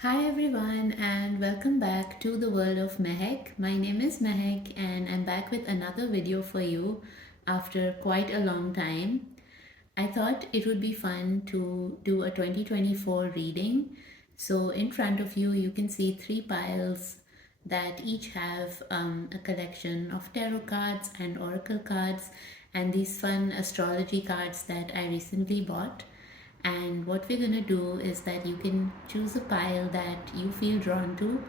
Hi everyone and welcome back to the world of Mehek. My name is Mehek and I'm back with another video for you after quite a long time. I thought it would be fun to do a 2024 reading. So in front of you, you can see three piles that each have a collection of tarot cards and oracle cards and these fun astrology cards that I recently bought. And what we're going to do is that you can choose a pile that you feel drawn to,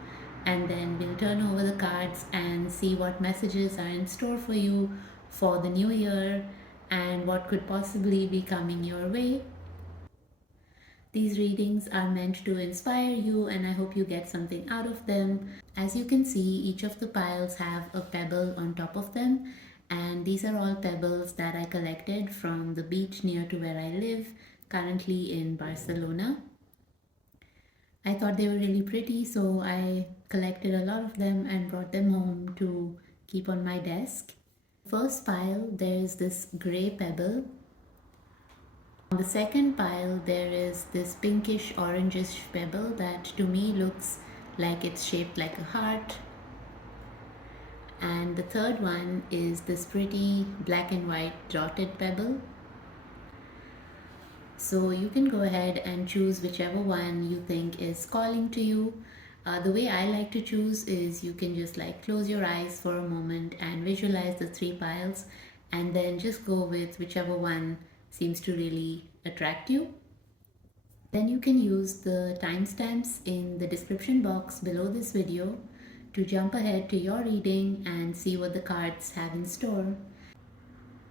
and then we'll turn over the cards and see what messages are in store for you for the new year and what could possibly be coming your way. These readings are meant to inspire you, and I hope you get something out of them. As you can see, each of the piles have a pebble on top of them, and these are all pebbles that I collected from the beach near to where I live, currently in Barcelona. I thought they were really pretty, so I collected a lot of them and brought them home to keep on my desk. First pile, there's this gray pebble. On the second pile, there is this pinkish orangish pebble that to me looks like it's shaped like a heart. And the third one is this pretty black and white dotted pebble. So you can go ahead and choose whichever one you think is calling to you. The way I like to choose is you can just like close your eyes for a moment and visualize the three piles and then just go with whichever one seems to really attract you. Then you can use the timestamps in the description box below this video to jump ahead to your reading and see what the cards have in store.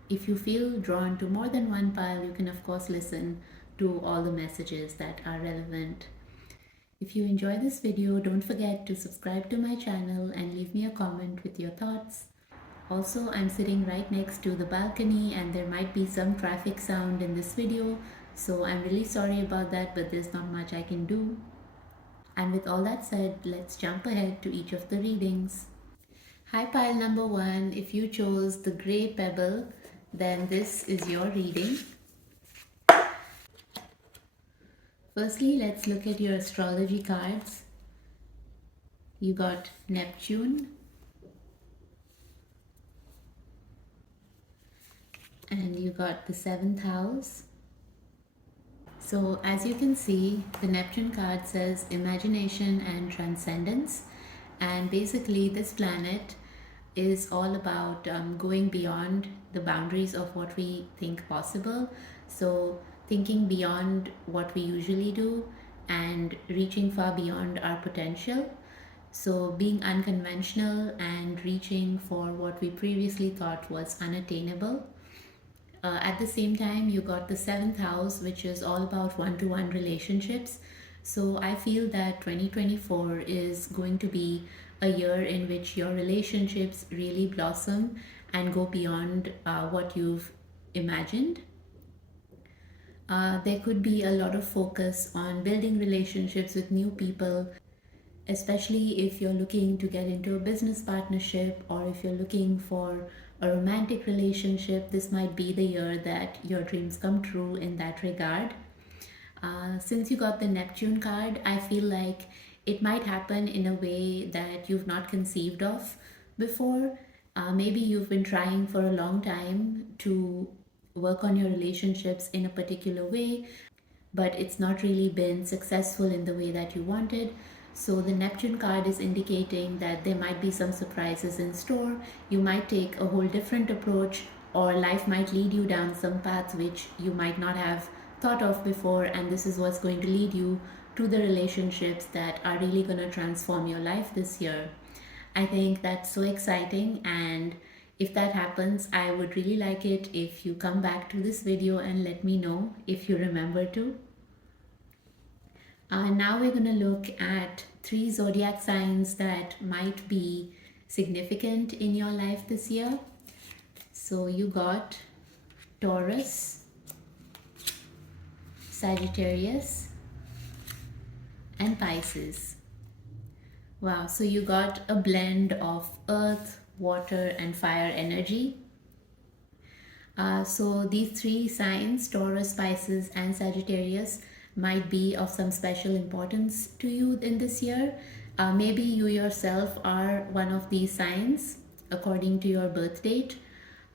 If you feel drawn to more than one pile, you can of course listen to all the messages that are relevant. If you enjoy this video, don't forget to subscribe to my channel and leave me a comment with your thoughts. Also, I'm sitting right next to the balcony and there might be some traffic sound in this video, so I'm really sorry about that, but there's not much I can do. And with all that said, let's jump ahead to each of the readings. Hi pile number one, if you chose the gray pebble, then this is your reading. Firstly, let's look at your astrology cards. You got Neptune and you got the 7th house. So as you can see, the Neptune card says imagination and transcendence, and basically this planet is all about going beyond the boundaries of what we think possible. So thinking beyond what we usually do and reaching far beyond our potential. So being unconventional and reaching for what we previously thought was unattainable. At the same time, you got the 7th house, which is all about one-to-one relationships. So I feel that 2024 is going to be a year in which your relationships really blossom and go beyond what you've imagined. There could be a lot of focus on building relationships with new people, especially if you're looking to get into a business partnership or if you're looking for a romantic relationship. This might be the year that your dreams come true in that regard. Since you got the Neptune card, I feel like it might happen in a way that you've not conceived of before. Maybe you've been trying for a long time to work on your relationships in a particular way, but it's not really been successful in the way that you wanted. So the Neptune card is indicating that there might be some surprises in store. You might take a whole different approach, or life might lead you down some path which you might not have thought of before, and this is what's going to lead you to the relationships that are really going to transform your life this year. I think that's so exciting, and if that happens, I would really like it if you come back to this video and let me know if you remember to. Now we're going to look at 3 zodiac signs that might be significant in your life this year. So you got Taurus, Sagittarius, and Pisces. Wow, so you got a blend of earth, water, and fire energy. So these 3 signs, Taurus, Pisces, and Sagittarius, might be of some special importance to you in this year. Maybe you yourself are one of these signs according to your birth date,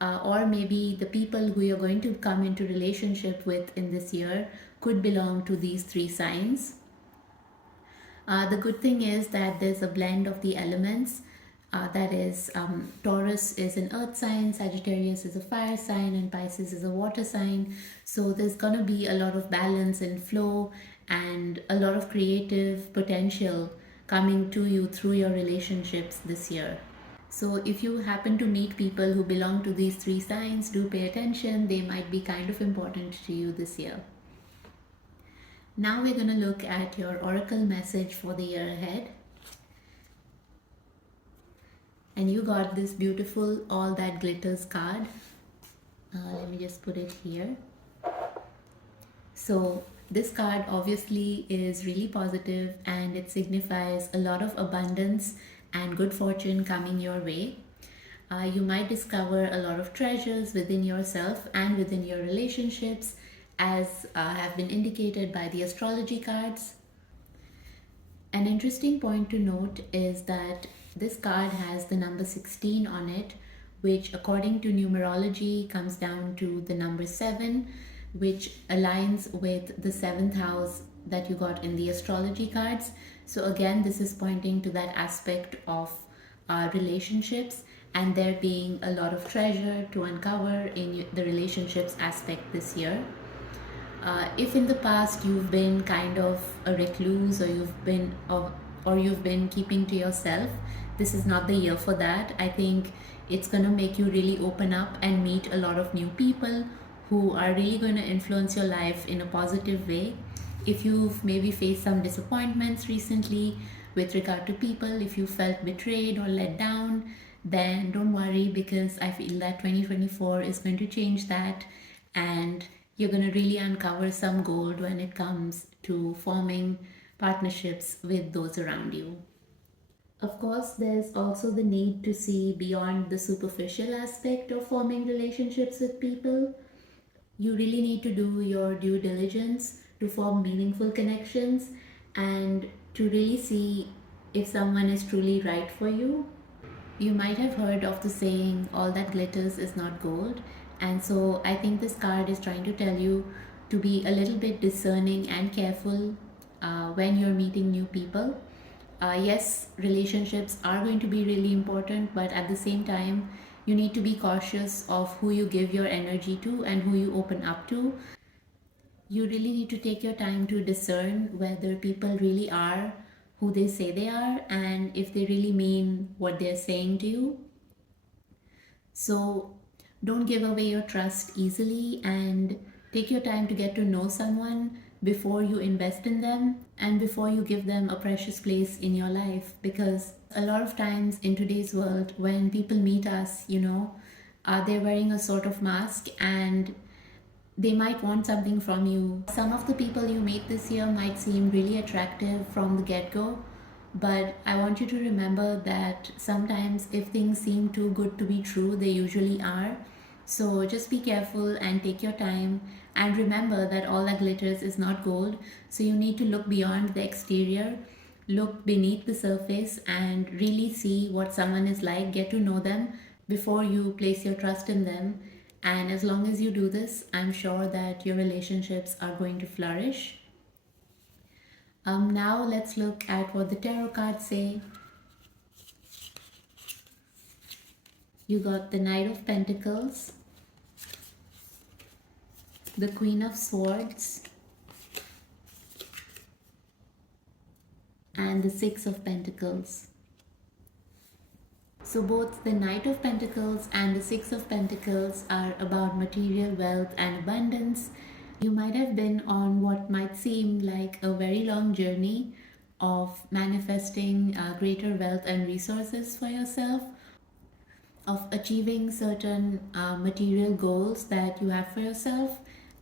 or maybe the people who you're going to come into relationship with in this year could belong to these three signs. The good thing is that there's a blend of the elements. That is, Taurus is an earth sign, Sagittarius is a fire sign, and Pisces is a water sign. So there's going to be a lot of balance and flow and a lot of creative potential coming to you through your relationships this year. So if you happen to meet people who belong to these three signs, do pay attention. They might be kind of important to you this year. Now we're going to look at your oracle message for the year ahead. And you got this beautiful All That Glitters card. Let me just put it here. So this card obviously is really positive and it signifies a lot of abundance and good fortune coming your way. You might discover a lot of treasures within yourself and within your relationships, as have been indicated by the astrology cards. An interesting point to note is that this card has the number 16 on it, which according to numerology comes down to the number 7, which aligns with the 7th house that you got in the astrology cards. So again, this is pointing to that aspect of relationships and there being a lot of treasure to uncover in the relationships aspect this year. If in the past you've been kind of a recluse or you've been keeping to yourself, this is not the year for that. I think it's going to make you really open up and meet a lot of new people who are really going to influence your life in a positive way. If you've maybe faced some disappointments recently with regard to people, if you felt betrayed or let down, then don't worry, because I feel that 2024 is going to change that and you're going to really uncover some gold when it comes to forming partnerships with those around you. Of course, there's also the need to see beyond the superficial aspect of forming relationships with people. You really need to do your due diligence to form meaningful connections and to really see if someone is truly right for you. You might have heard of the saying, all that glitters is not gold. And so I think this card is trying to tell you to be a little bit discerning and careful when you're meeting new people. Yes, relationships are going to be really important, but at the same time, you need to be cautious of who you give your energy to and who you open up to. You really need to take your time to discern whether people really are who they say they are and if they really mean what they're saying to you. So don't give away your trust easily and take your time to get to know someone before you invest in them and before you give them a precious place in your life, because a lot of times in today's world when people meet us, they're wearing a sort of mask and they might want something from you. Some of the people you meet this year might seem really attractive from the get-go, but I want you to remember that sometimes if things seem too good to be true, they usually are. So just be careful and take your time and remember that all that glitters is not gold. So you need to look beyond the exterior, look beneath the surface and really see what someone is like, get to know them before you place your trust in them. And as long as you do this, I'm sure that your relationships are going to flourish. Now let's look at what the tarot cards say. You got the Knight of Pentacles, the Queen of Swords, and the Six of Pentacles. So both the Knight of Pentacles and the Six of Pentacles are about material wealth and abundance. You might have been on what might seem like a very long journey of manifesting greater wealth and resources for yourself, of achieving certain material goals that you have for yourself.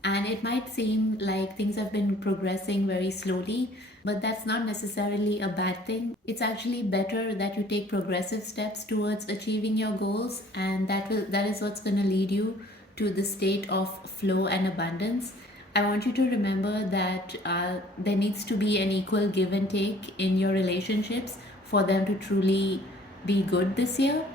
And it might seem like things have been progressing very slowly, but that's not necessarily a bad thing. It's actually better that you take progressive steps towards achieving your goals, and that is what's going to lead you to the state of flow and abundance. I want you to remember that there needs to be an equal give and take in your relationships for them to truly be good this year.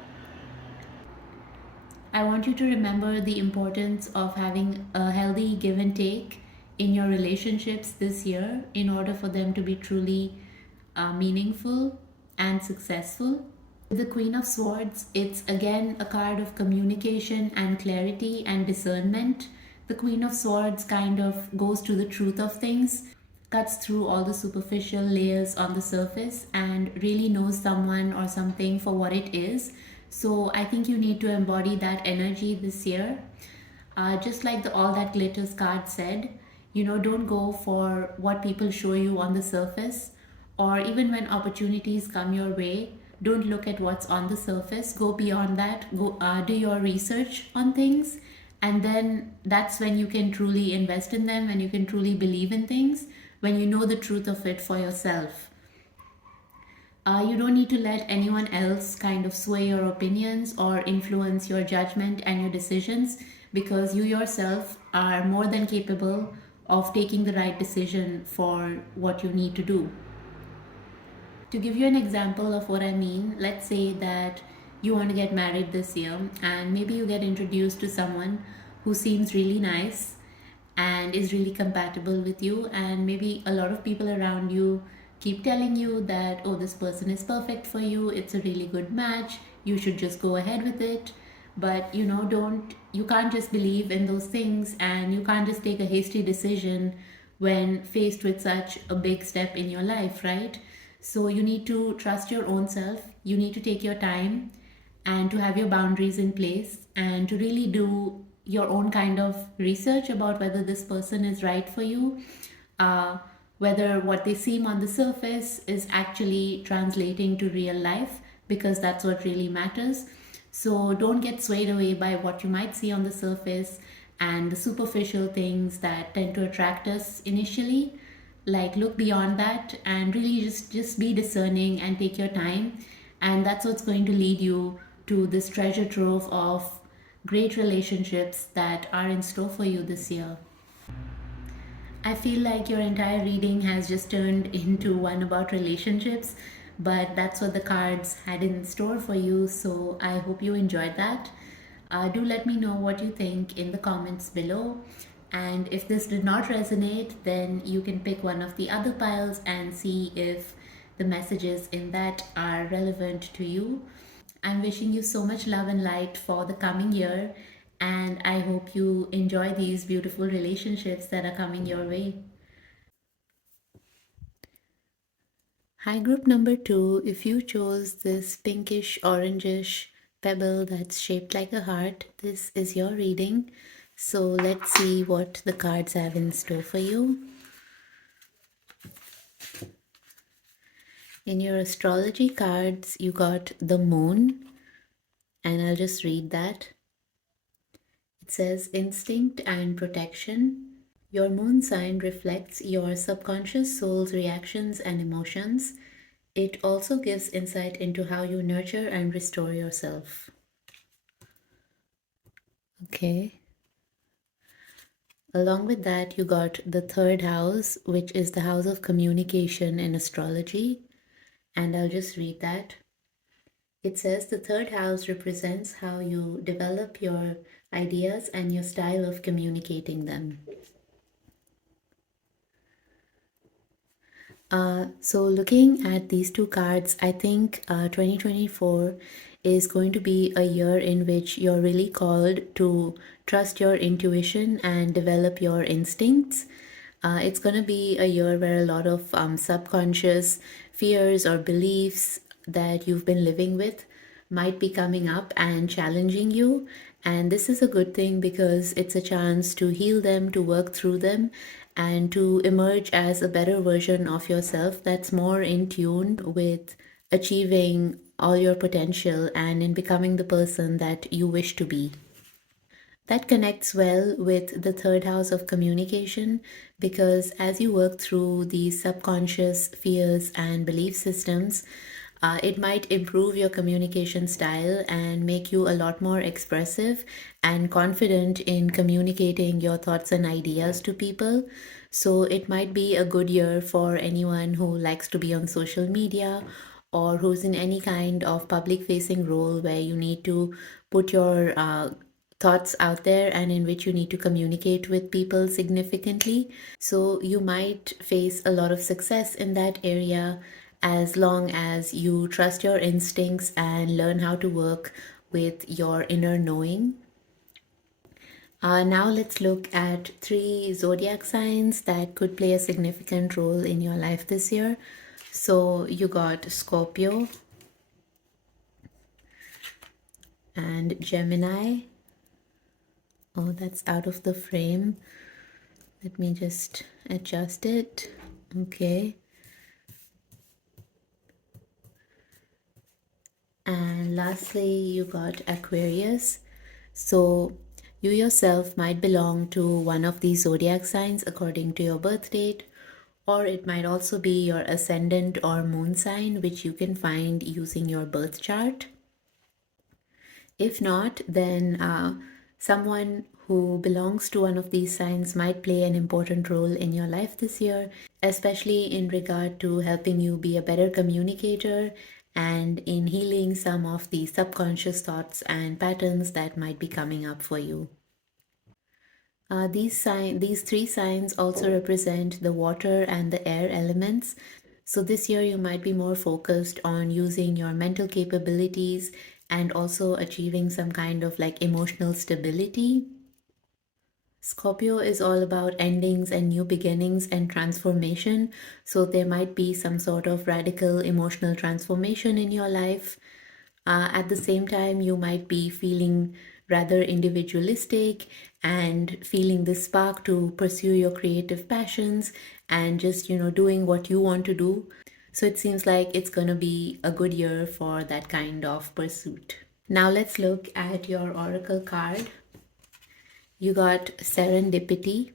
I want you to remember the importance of having a healthy give and take in your relationships this year in order for them to be truly meaningful and successful. The Queen of Swords, it's again a card of communication and clarity and discernment. The Queen of Swords kind of goes to the truth of things, cuts through all the superficial layers on the surface, and really knows someone or something for what it is. So I think you need to embody that energy this year. Just like the All That Glitters card said, don't go for what people show you on the surface, or even when opportunities come your way, don't look at what's on the surface. Go beyond that. Go do your research on things, and then that's when you can truly invest in them, and you can truly believe in things when you know the truth of it for yourself. You don't need to let anyone else kind of sway your opinions or influence your judgment and your decisions, because you yourself are more than capable of taking the right decision for what you need to do. To give you an example of what I mean, let's say that you want to get married this year and maybe you get introduced to someone who seems really nice and is really compatible with you, and maybe a lot of people around you keep telling you that, oh, this person is perfect for you, it's a really good match, you should just go ahead with it. But don't you can't just believe in those things, and you can't just take a hasty decision when faced with such a big step in your life, right? So you need to trust your own self, you need to take your time, and to have your boundaries in place, and to really do your own kind of research about whether this person is right for you, uh, whether what they seem on the surface is actually translating to real life, because that's what really matters. So don't get swayed away by what you might see on the surface and the superficial things that tend to attract us initially. Like, look beyond that and really just be discerning and take your time, and that's what's going to lead you to this treasure trove of great relationships that are in store for you this year. I feel like your entire reading has just turned into one about relationships, but that's what the cards had in store for you, so I hope you enjoyed that. Do let me know what you think in the comments below. And if this did not resonate, then you can pick one of the other piles and see if the messages in that are relevant to you. I'm wishing you so much love and light for the coming year, and I hope you enjoy these beautiful relationships that are coming your way. Hi, group number 2. If you chose this pinkish orangish pebble that's shaped like a heart, this is your reading. So let's see what the cards have in store for you. In your astrology cards, you got the moon, and I'll just read that. It says instinct and protection. Your moon sign reflects your subconscious soul's reactions and emotions. It also gives insight into how you nurture and restore yourself. Okay. Along with that, you got the third house, which is the house of communication in astrology. And I'll just read that. It says the third house represents how you develop your ideas and your style of communicating them. So looking at these two cards, I think 2024 is going to be a year in which you're really called to trust your intuition and develop your instincts. It's going to be a year where a lot of subconscious fears or beliefs that you've been living with might be coming up and challenging you. And this is a good thing because it's a chance to heal them, to work through them, and to emerge as a better version of yourself that's more in tune with achieving all your potential and in becoming the person that you wish to be. That connects well with the third house of communication, because as you work through these subconscious fears and belief systems, It might improve your communication style and make you a lot more expressive and confident in communicating your thoughts and ideas to people. So, it might be a good year for anyone who likes to be on social media or who's in any kind of public facing role where you need to put your thoughts out there and in which you need to communicate with people significantly. So you might face a lot of success in that area as long as you trust your instincts and learn how to work with your inner knowing. Now let's look at three zodiac signs that could play a significant role in your life this year. So you got Scorpio and Gemini. Oh, that's out of the frame. Let me just adjust it. Okay. And lastly, you got Aquarius. So you yourself might belong to one of these zodiac signs according to your birth date, or it might also be your ascendant or moon sign, which you can find using your birth chart. If not, then someone who belongs to one of these signs might play an important role in your life this year, especially in regard to helping you be a better communicator and in healing some of the subconscious thoughts and patterns that might be coming up for you. These three signs also represent the water and the air elements. So this year you might be more focused on using your mental capabilities and also achieving some kind of like emotional stability. Scorpio is all about endings and new beginnings and transformation. So there might be some sort of radical emotional transformation in your life. At the same time, you might be feeling rather individualistic and feeling the spark to pursue your creative passions and just, doing what you want to do. So it seems like it's going to be a good year for that kind of pursuit. Now let's look at your oracle card. You got serendipity.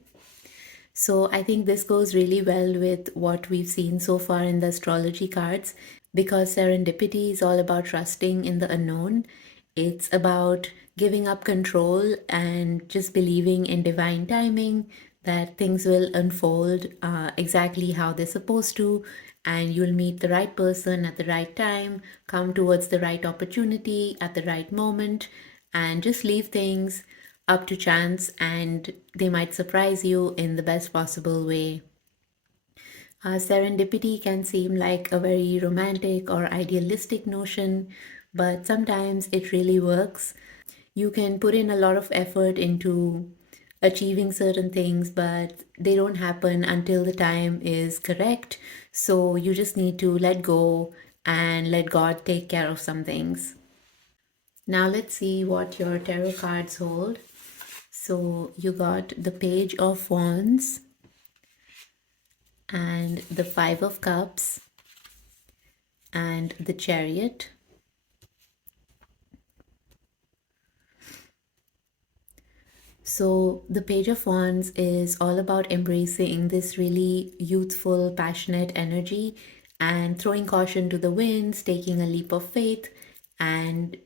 So I think this goes really well with what we've seen so far in the astrology cards because serendipity is all about trusting in the unknown. It's about giving up control and just believing in divine timing that things will unfold exactly how they're supposed to, and you'll meet the right person at the right time, come towards the right opportunity at the right moment, and just leave things up to chance and they might surprise you in the best possible way. Serendipity can seem like a very romantic or idealistic notion, but sometimes it really works. You can put in a lot of effort into achieving certain things, but they don't happen until the time is correct. So you just need to let go and let God take care of some things. Now let's see what your tarot cards hold. So you got the Page of Wands and the Five of Cups and the Chariot. So the Page of Wands is all about embracing this really youthful, passionate energy and throwing caution to the winds, taking a leap of faith, and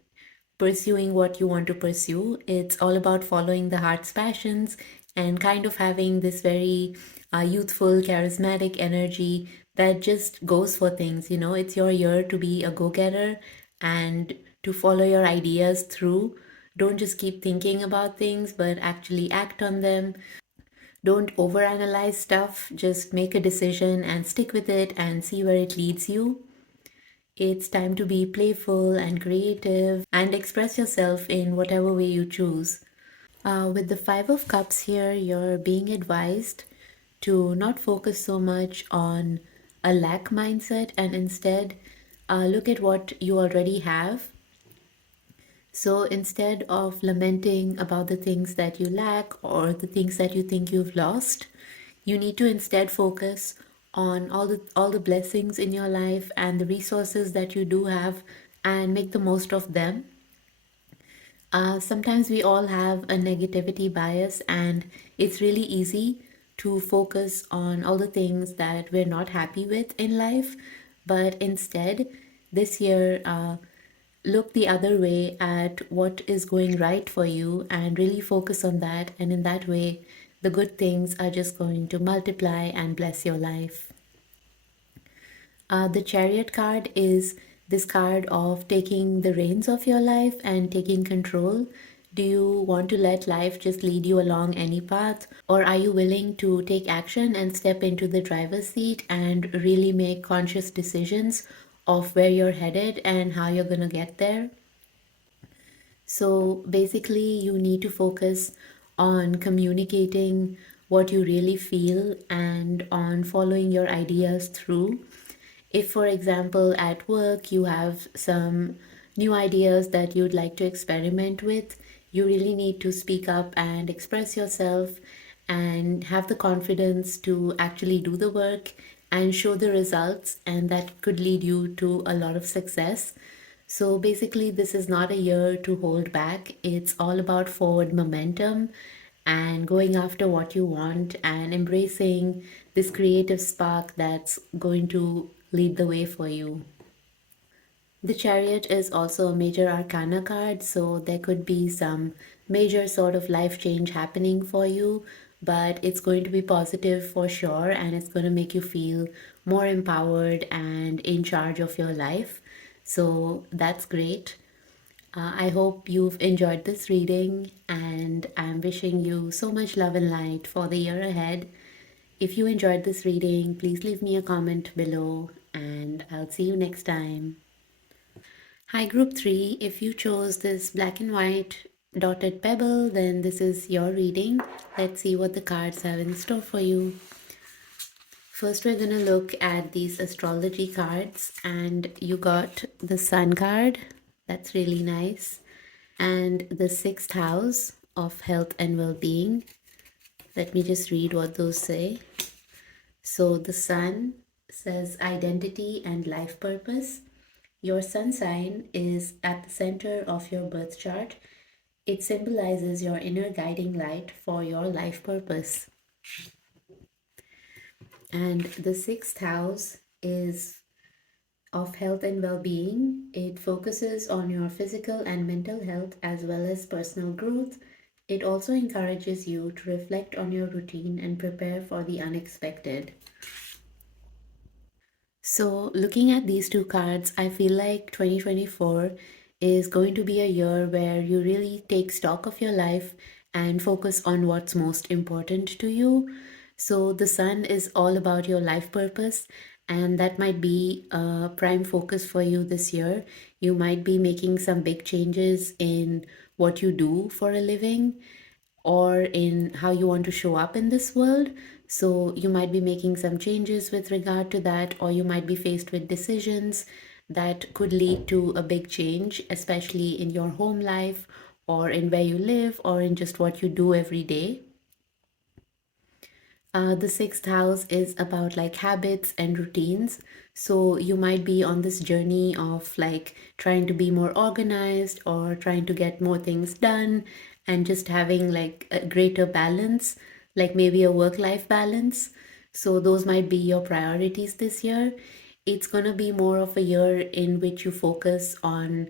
pursuing what you want to pursue. It's all about following the heart's passions and kind of having this very youthful, charismatic energy that just goes for things. It's your year to be a go getter and to follow your ideas through. Don't just keep thinking about things, but actually act on them. Don't overanalyze stuff. Just make a decision and stick with it and see where it leads you. It's time to be playful and creative and express yourself in whatever way you choose. With the Five of Cups here, you're being advised to not focus so much on a lack mindset and instead look at what you already have. So instead of lamenting about the things that you lack or the things that you think you've lost, you need to instead focus on all the blessings in your life and the resources that you do have and make the most of them. Sometimes we all have a negativity bias, and it's really easy to focus on all the things that we're not happy with in life. But instead, this year, look the other way at what is going right for you and really focus on that. And in that way, the good things are just going to multiply and bless your life. The chariot card is this card of taking the reins of your life and taking control. Do you want to let life just lead you along any path, or are you willing to take action and step into the driver's seat and really make conscious decisions of where you're headed and how you're going to get there? So basically, you need to focus on communicating what you really feel and on following your ideas through. If, for example, at work you have some new ideas that you'd like to experiment with, you really need to speak up and express yourself and have the confidence to actually do the work and show the results, and that could lead you to a lot of success. So basically, this is not a year to hold back. It's all about forward momentum and going after what you want and embracing this creative spark that's going to lead the way for you. The Chariot is also a major arcana card, so there could be some major sort of life change happening for you, but it's going to be positive for sure, and it's going to make you feel more empowered and in charge of your life. So that's great. I hope you've enjoyed this reading, and I'm wishing you so much love and light for the year ahead. If you enjoyed this reading, please leave me a comment below, and I'll see you next time. Hi, Group 3. If you chose this black and white dotted pebble, then this is your reading. Let's see what the cards have in store for you. First, we're going to look at these astrology cards, and you got the Sun card. That's really nice. And the sixth house of health and well-being. Let me just read what those say. So the Sun says identity and life purpose. Your sun sign is at the center of your birth chart. It symbolizes your inner guiding light for your life purpose. And the sixth house is of health and well-being. It focuses on your physical and mental health as well as personal growth. It also encourages you to reflect on your routine and prepare for the unexpected. So, looking at these two cards, I feel like 2024 is going to be a year where you really take stock of your life and focus on what's most important to you. So, the sun is all about your life purpose, and that might be a prime focus for you this year. You might be making some big changes in what you do for a living or in how you want to show up in this world. So you might be making some changes with regard to that, or you might be faced with decisions that could lead to a big change, especially in your home life or in where you live or in just what you do every day. The sixth house is about like habits and routines. So you might be on this journey of like trying to be more organized or trying to get more things done and just having like a greater balance, like maybe a work-life balance. So those might be your priorities this year. It's going to be more of a year in which you focus on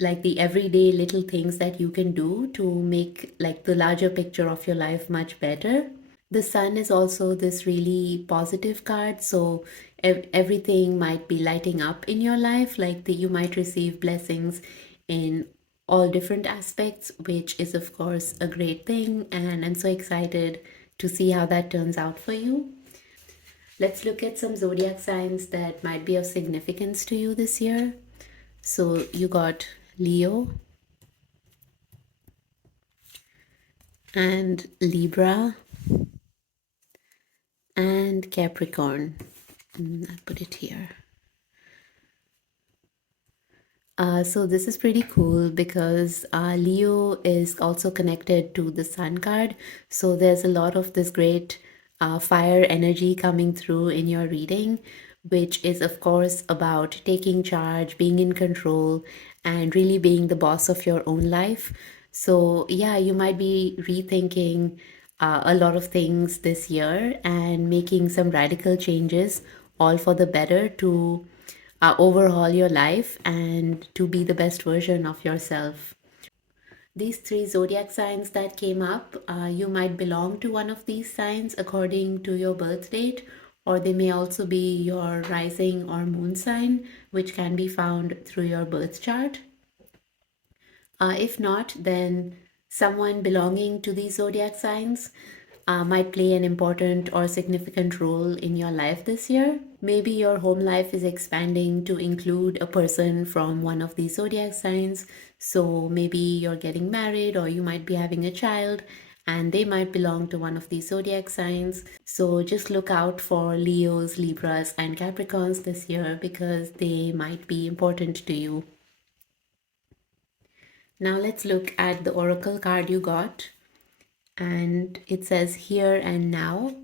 like the everyday little things that you can do to make like the larger picture of your life much better. The sun is also this really positive card, so everything might be lighting up in your life, like you might receive blessings in all different aspects, which is of course a great thing, and I'm so excited to see how that turns out for you. Let's look at some zodiac signs that might be of significance to you this year. So you got Leo and Libra and Capricorn. I'll put it here. So this is pretty cool because Leo is also connected to the Sun card. So there's a lot of this great fire energy coming through in your reading, which is of course about taking charge, being in control, and really being the boss of your own life. So yeah, you might be rethinking a lot of things this year and making some radical changes, all for the better to overhaul your life and to be the best version of yourself. These three zodiac signs that came up, you might belong to one of these signs according to your birth date, or they may also be your rising or moon sign, which can be found through your birth chart. If not, then someone belonging to these zodiac signs might play an important or significant role in your life this year. Maybe your home life is expanding to include a person from one of these zodiac signs. So maybe you're getting married, or you might be having a child, and they might belong to one of these zodiac signs. So just look out for Leos, Libras, and Capricorns this year because they might be important to you. Now let's look at the oracle card you got, and it says here and now.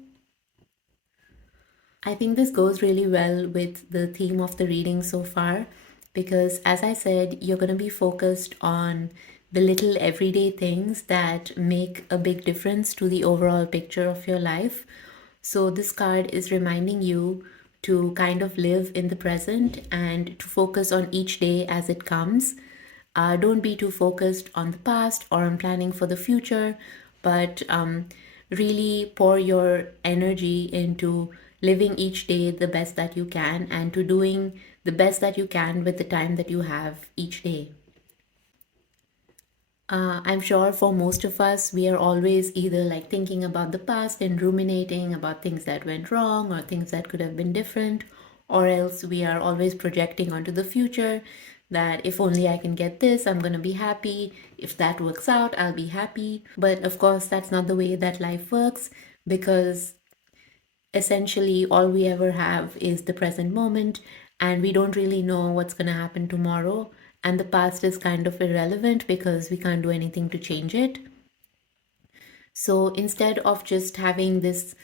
I think this goes really well with the theme of the reading so far because, as I said, you're going to be focused on the little everyday things that make a big difference to the overall picture of your life. So, this card is reminding you to kind of live in the present and to focus on each day as it comes. Don't be too focused on the past or on planning for the future, but really pour your energy into living each day the best that you can and to doing the best that you can with the time that you have each day. I'm sure for most of us, we are always either like thinking about the past and ruminating about things that went wrong or things that could have been different, or else we are always projecting onto the future that if only I can get this, I'm going to be happy. If that works out, I'll be happy. But of course, that's not the way that life works because essentially all we ever have is the present moment and we don't really know what's going to happen tomorrow, and the past is kind of irrelevant because we can't do anything to change it. So instead of just having this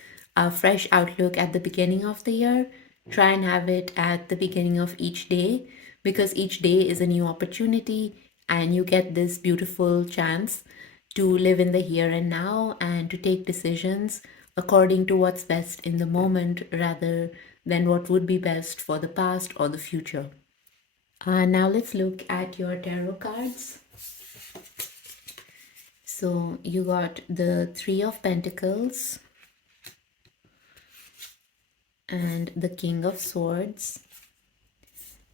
fresh outlook at the beginning of the year, try and have it at the beginning of each day because each day is a new opportunity and you get this beautiful chance to live in the here and now and to take decisions according to what's best in the moment rather than what would be best for the past or the future. Now let's look at your tarot cards. So you got the Three of Pentacles and the King of Swords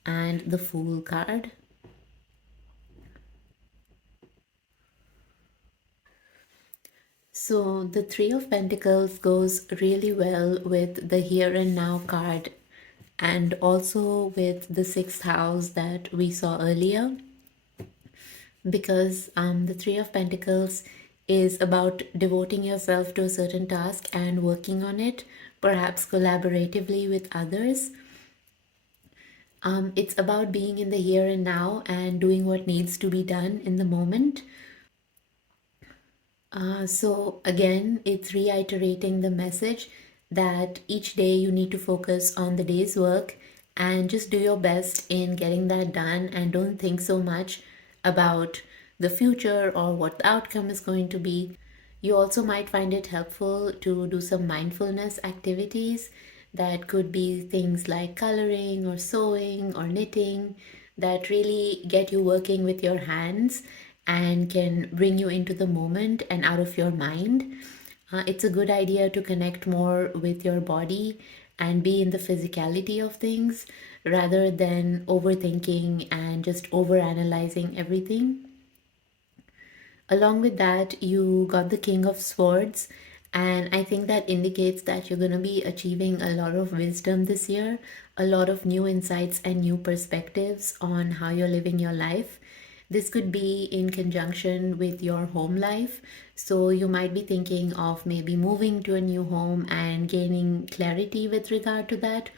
and the Fool card. So the Three of Pentacles goes really well with the Here and Now card and also with the sixth house that we saw earlier because the Three of Pentacles is about devoting yourself to a certain task and working on it, perhaps collaboratively with others. It's about being in the here and now and doing what needs to be done in the moment. So again, it's reiterating the message that each day you need to focus on the day's work and just do your best in getting that done and don't think so much about the future or what the outcome is going to be. You also might find it helpful to do some mindfulness activities that could be things like coloring or sewing or knitting that really get you working with your hands and can bring you into the moment and out of your mind. It's a good idea to connect more with your body and be in the physicality of things rather than overthinking and just overanalyzing everything. Along with that, you got the King of Swords, and I think that indicates that you're going to be achieving a lot of wisdom this year, a lot of new insights and new perspectives on how you're living your life. This could be in conjunction with your home life. So you might be thinking of maybe moving to a new home and gaining clarity with regard to that,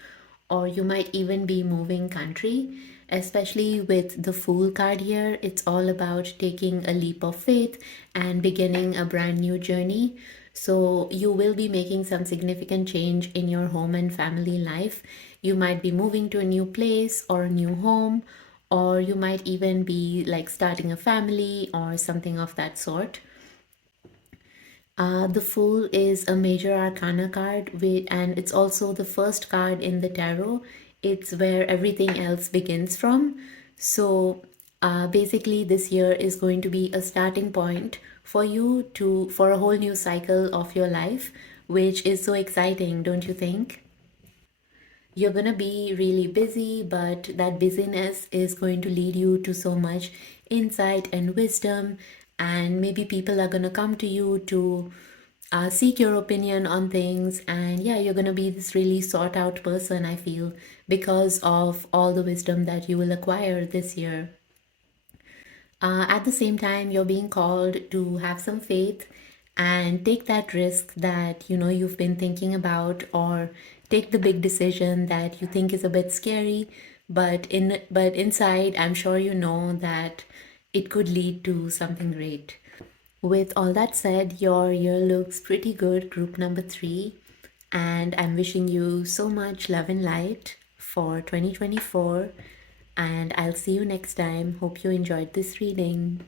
or you might even be moving country. Especially with the Fool card here, it's all about taking a leap of faith and beginning a brand new journey. So, you will be making some significant change in your home and family life. You might be moving to a new place or a new home, or you might even be like starting a family or something of that sort. The Fool is a major arcana card, and it's also the first card in the tarot It's where everything else begins from. So basically, this year is going to be a starting point for you to for a whole new cycle of your life, which is so exciting, don't you think? You're going to be really busy, but that busyness is going to lead you to so much insight and wisdom. And maybe people are going to come to you to seek your opinion on things. And yeah, you're going to be this really sought out person, I feel, because of all the wisdom that you will acquire this year. At the same time, you're being called to have some faith and take that risk that you've been thinking about, or take the big decision that you think is a bit scary, but inside, I'm sure you know that it could lead to something great. With all that said, your year looks pretty good, group number 3, and I'm wishing you so much love and light for 2024. And I'll see you next time. Hope you enjoyed this reading.